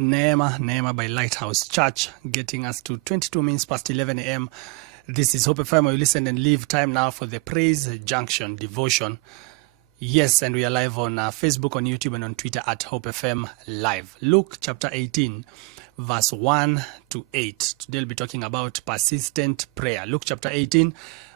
Neema by Lighthouse Church, getting us to 22 minutes past 11 a.m. This is Hope FM. You listen and leave time now for the Praise Junction devotion. Yes, and we are live on Facebook, on YouTube, and on Twitter at Hope FM Live. Luke chapter 18, verse 1 to 8. Today we'll be talking about persistent prayer. Luke chapter 18,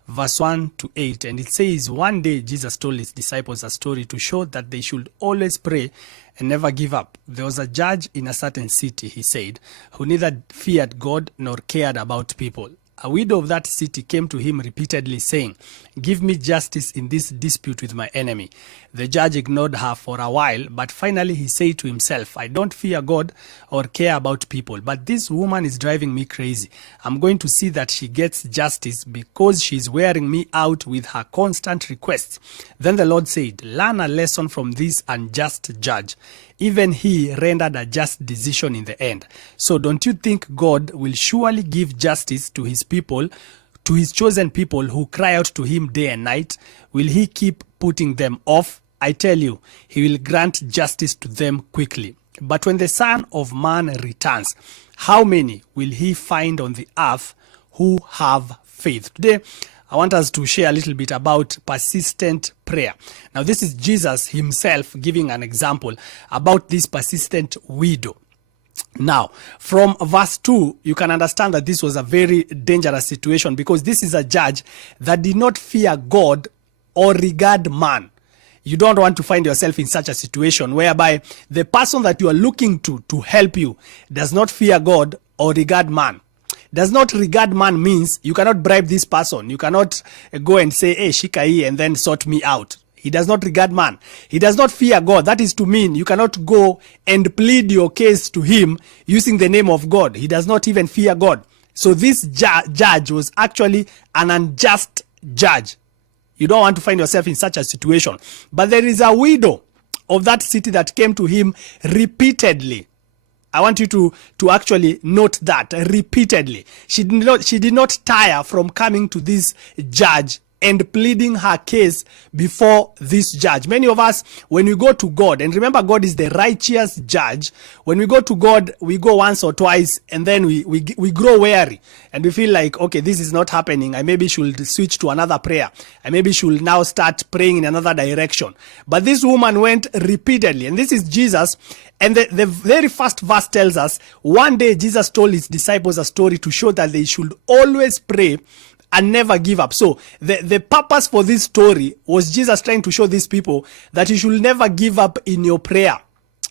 verse 1 to 8. And it says, one day Jesus told his disciples a story to show that they should always pray and never give up. There was a judge in a certain city, he said, who neither feared God nor cared about people. A widow of that city came to him repeatedly saying, give me justice in this dispute with my enemy. The judge ignored her for a while, but finally he said to himself, I don't fear God or care about people, but this woman is driving me crazy. I'm going to see that she gets justice because she's wearing me out with her constant requests. Then the Lord said, learn a lesson from this unjust judge. Even he rendered a just decision in the end. So don't you think God will surely give justice to his people, to his chosen people who cry out to him day and night? Will he keep putting them off? I tell you, he will grant justice to them quickly. But when the Son of Man returns, how many will he find on the earth who have faith? Today, I want us to share a little bit about persistent prayer. Now, this is Jesus himself giving an example about this persistent widow. Now, from verse 2, you can understand that this was a very dangerous situation because this is a judge that did not fear God or regard man. You don't want to find yourself in such a situation whereby the person that you are looking to help you does not fear God or regard man. Does not regard man means you cannot bribe this person. You cannot go and say, hey, shika hii and then sort me out. He does not regard man. He does not fear God. That is to mean you cannot go and plead your case to him using the name of God. He does not even fear God. So this judge was actually an unjust judge. You don't want to find yourself in such a situation. But there is a widow of that city that came to him repeatedly. I want you to actually note that repeatedly. She did not tire from coming to this judge and pleading her case before this judge. Many of us, when we go to God, and remember God is the righteous judge, when we go to God, we go once or twice and then we grow weary and we feel like, okay, this is not happening. I maybe should switch to another prayer. I maybe should now start praying in another direction. But this woman went repeatedly, and this is Jesus. And the very first verse tells us, one day Jesus told his disciples a story to show that they should always pray and never give up. So the purpose for this story was Jesus trying to show these people that you should never give up in your prayer.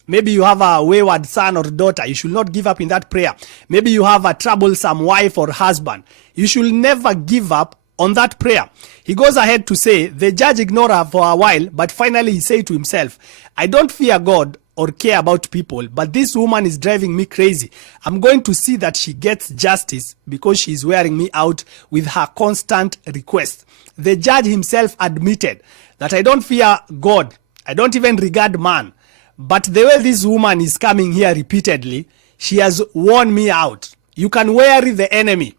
Maybe you have a wayward son or daughter. You should not give up in that prayer. Maybe you have a troublesome wife or husband. You should never give up on that prayer. He goes ahead to say, the judge ignored her for a while, but finally he said to himself, I don't fear God or care about people, but this woman is driving me crazy. I'm going to see that she gets justice because she's wearing me out with her constant requests. The judge himself admitted that I don't fear God. I don't even regard man. But the way this woman is coming here repeatedly, she has worn me out. You can weary the enemy.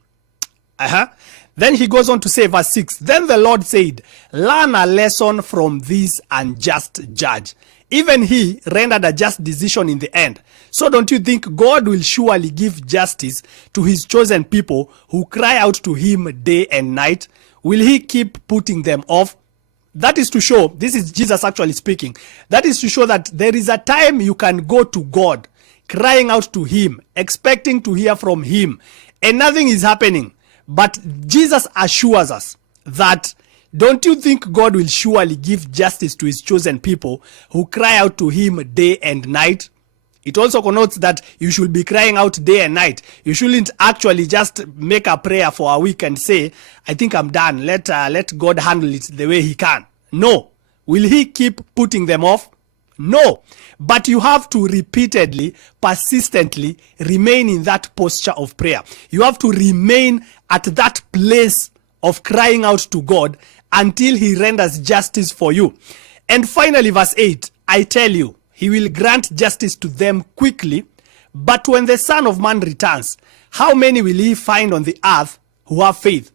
Then he goes on to say, verse 6, then the Lord said, learn a lesson from this unjust judge. Even he rendered a just decision in the end. So don't you think God will surely give justice to his chosen people who cry out to him day and night? Will he keep putting them off? That is to show, this is Jesus actually speaking, that is to show that there is a time you can go to God, crying out to him, expecting to hear from him, and nothing is happening. But Jesus assures us that don't you think God will surely give justice to his chosen people who cry out to him day and night? It also connotes that you should be crying out day and night. You shouldn't actually just make a prayer for a week and say, I think I'm done. Let God handle it the way he can. No. Will he keep putting them off? No. But you have to repeatedly, persistently remain in that posture of prayer. You have to remain at that place of crying out to God until he renders justice for you. And finally, verse 8, I tell you, he will grant justice to them quickly, but when the Son of Man returns, how many will he find on the earth who have faith?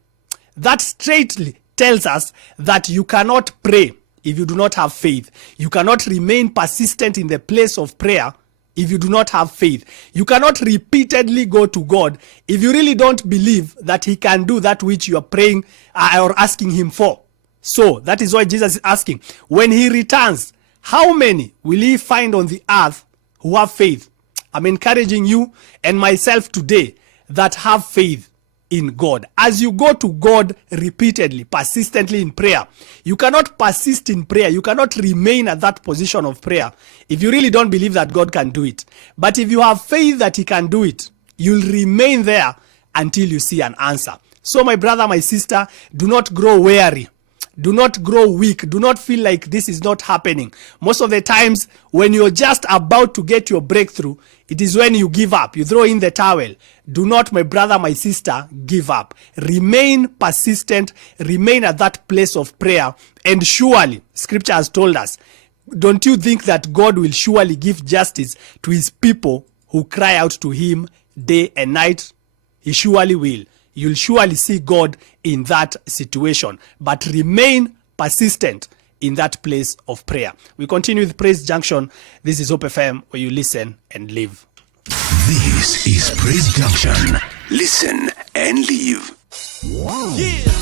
That straightly tells us that you cannot pray if you do not have faith. You cannot remain persistent in the place of prayer if you do not have faith. You cannot repeatedly go to God if you really don't believe that he can do that which you are praying or asking him for. So that is why Jesus is asking, when he returns, how many will he find on the earth who have faith? I'm encouraging you and myself today that have faith in God. As you go to God repeatedly, persistently in prayer, you cannot persist in prayer. You cannot remain at that position of prayer if you really don't believe that God can do it. But if you have faith that he can do it, you'll remain there until you see an answer. So my brother, my sister, do not grow weary. Do not grow weak. Do not feel like this is not happening. Most of the times when you're just about to get your breakthrough, it is when you give up. You throw in the towel. Do not, my brother, my sister, give up. Remain persistent. Remain at that place of prayer. And surely, scripture has told us, don't you think that God will surely give justice to his people who cry out to him day and night? He surely will. You'll surely see God in that situation, but remain persistent in that place of prayer. We continue with Praise Junction. This is Hope FM, where you listen and live. This is Praise Junction. Listen and live. Yeah.